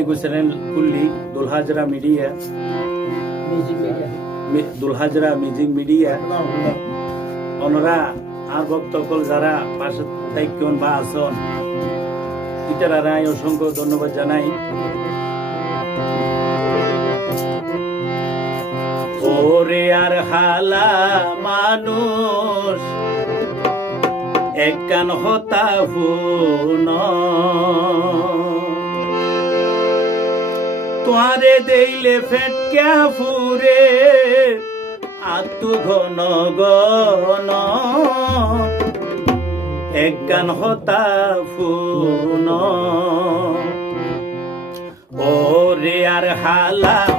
Gossen কুল্লি Dulhazra media. মি- Dulhazra music media ওনারা আর ভক্তকল যারা পাশে থাইকন বা আসন ইটারা অসংখ্য ধন্যবাদ জানাই। ওরে আর হালা মানুষ একান হতা হুন। তোয়ারে দেইলে ফেটকা ফুরে। আতু ঘন ঘন এক গান হতা ফুন। ওরে আর হালা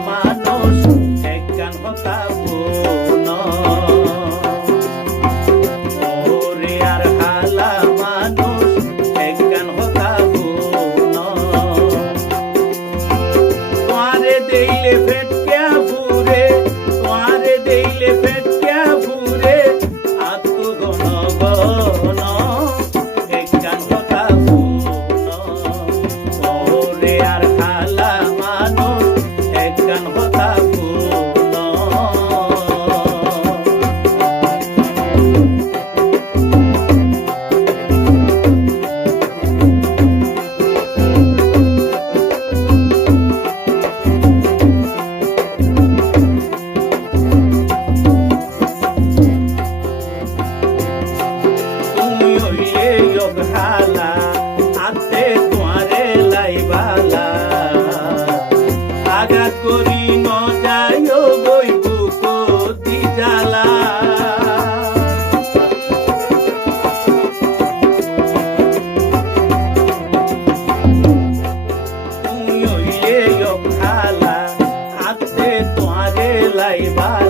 এইলে ফেট ভোলাই বা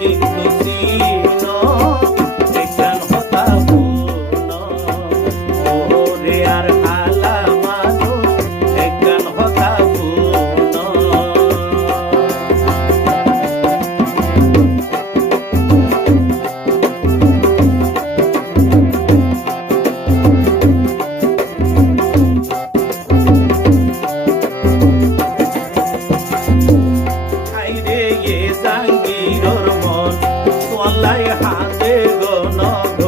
Amen. বাংলায় হাতে গণগ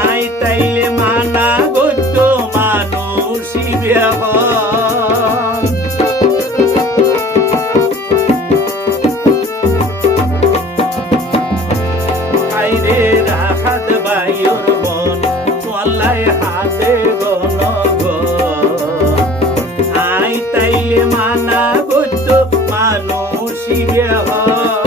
আই তাইলে মানা গদ্য মানুষ আইরে রাহাত বাইর yeah.